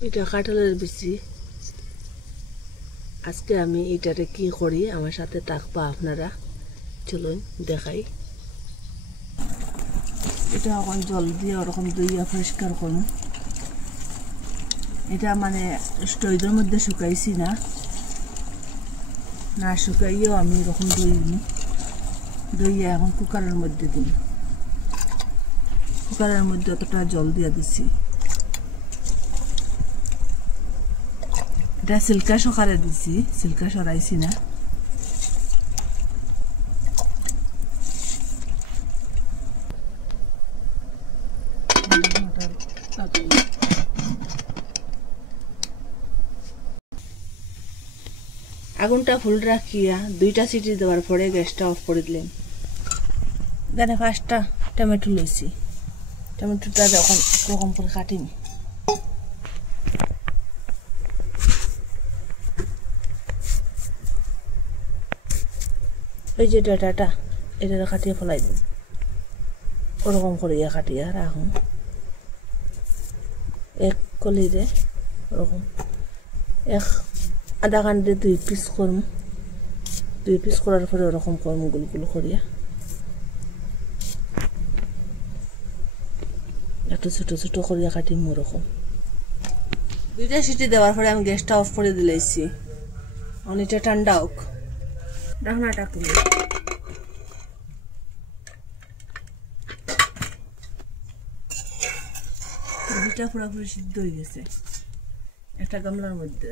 এটা কাঁঠালের বিচি। আজকে আমি এটারে কি করি আমার সাথে থাকবা আপনারা, চলুন দেখাই। এটা এখন জল দিয়ে ওরকম ধুইয়া পরিষ্কার করুন। এটা মানে স্টোরেজের মধ্যে শুকাইছি না, না শুকাইও আমি এরকম দইয়া এখন কুকারের মধ্যে দিই। কুকারের মধ্যে অতটা জল দিয়ে দিছি। এটা সিল্কা সকারে দিছি, সিল্কা সরাইছি না। আগুনটা ফুল রাখিয়া 2টা সিটি দেওয়ার পরে গ্যাসটা অফ করে দিলাম। এখানে 5টা টমেটো লইছি। টমেটোটা এরকম করে কাটিনি। এই যে ডাটাটা এটা কাটিয়ে ফেলাই দিন, ওরকম করিয়া কাটিয়া রাখুন। এক কলিরে ওরকম আধা কান্ডে 2 পিস করুন। 2 পিস করার পরে ওরকম করুন গুল করিয়া। একটু ছোট ছোট করিয়া কাটিম ওরকম। 2টা সিটি দেওয়ার পরে আমি গ্যাসটা অফ করে দিলাইছি। অনেকটা ঠান্ডা হোক। ঢাকনাটা খুলে দুইটা পুরোপুরি সিদ্ধ হয়ে গেছে। একটা গামলার মধ্যে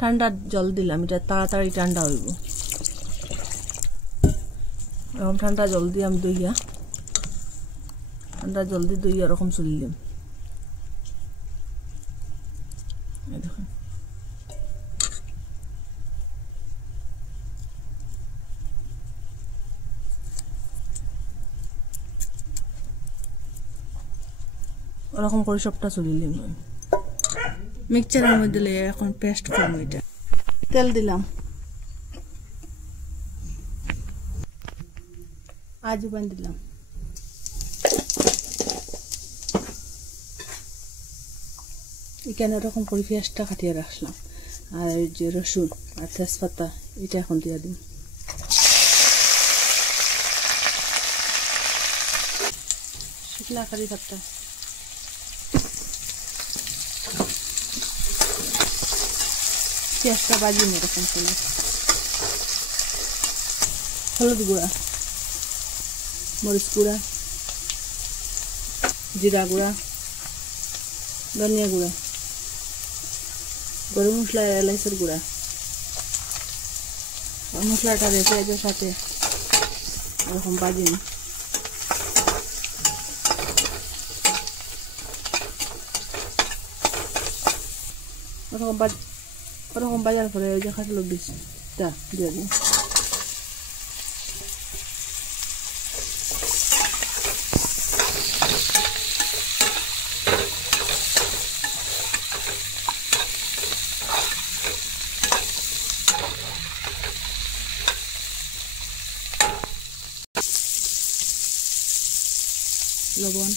ঠান্ডা জল দিলাম, এটা তাড়াতাড়ি ঠান্ডা হইব। এরকম ঠান্ডা জল দিয়ে আমি ঠান্ডা জল দিয়ে দইয়া এরকম চলিলাম। দেখুন ওরকম করে সবটা চলিলাম। মিক্সচারের মধ্যে দিলে এখন পেস্ট করবো। এটা তেল দিলাম, আজওয়ান দিলাম, এখানে এরকম করে পেঁয়াজটা কাটিয়ে রাখলাম। আর এই যে রসুন আর তেজপাতা এটা এখন দিয়ে দিন। শুকনা কারি পাতা, পেঁয়াজটা বাজিয়ে এরকম করে। হলুদ গুঁড়া, মরিচ গুঁড়া, জিরা গুঁড়া, ধনিয়া গুঁড়া, গরম মশলা, এলাচের গুঁড়া। মশলাটা পেঁয়াজের সাথে এরকম বাজিয়ে ওরকম বাজার পরে ওই যে কাটলো বীজটা দিয়ে দিন। লবণ,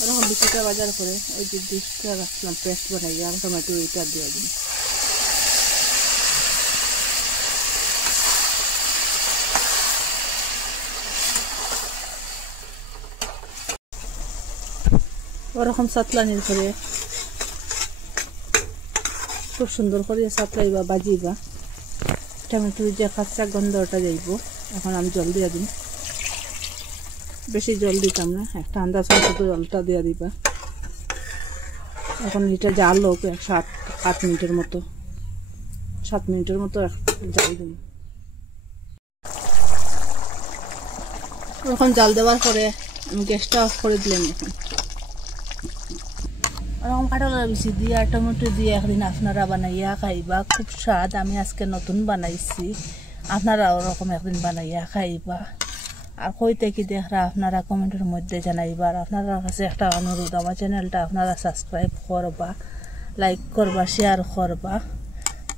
ওরকম বিচিটা বাজার করে ওই যে ডিশটা রাখলাম পেস্ট বানাই আর টমেটো এইটা দিয়ে দিন। ওরকম সাতলানির করে খুব সুন্দর করে সাতলাইবা বাজিবা। টমেটোর যে কাঁচা গন্ধটা যাইব। এখন আমি জল দিয়ে দিই, বেশি জল দিতাম না, একটা আন্দাজ মতো জলটা দিয়ে দিবা। এখন এটা জাল হোক 7-8 মিনিটের মতো, 7 মিনিটের মতো জাল দিন। ওরকম জাল দেওয়ার পরে আমি গ্যাসটা অফ করে দিলাম। এখন ওরকম কাঁঠালের বিচি দিয়ে আর টমেটো দিয়ে একদিন আপনারা বানাইয়া খাইবা, খুব স্বাদ। আমি আজকে নতুন বানাইছি, আপনারা ওরকম একদিন বানাইয়া খাইবা। আর কইতে কি দেখরা আপনারা কমেন্টের মধ্যে জানাইবা। আর আপনার কাছে একটা অনুরোধ, আমার চ্যানেলটা আপনারা সাবস্ক্রাইব করবা লাইক করবা, শেয়ার করবা,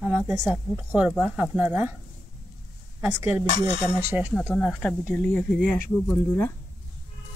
আমাকে সাপোর্ট করবা আপনারা। আজকের ভিডিও এখানে শেষ, নতুন একটা ভিডিও নিয়ে ফিরে আসবো বন্ধুরা।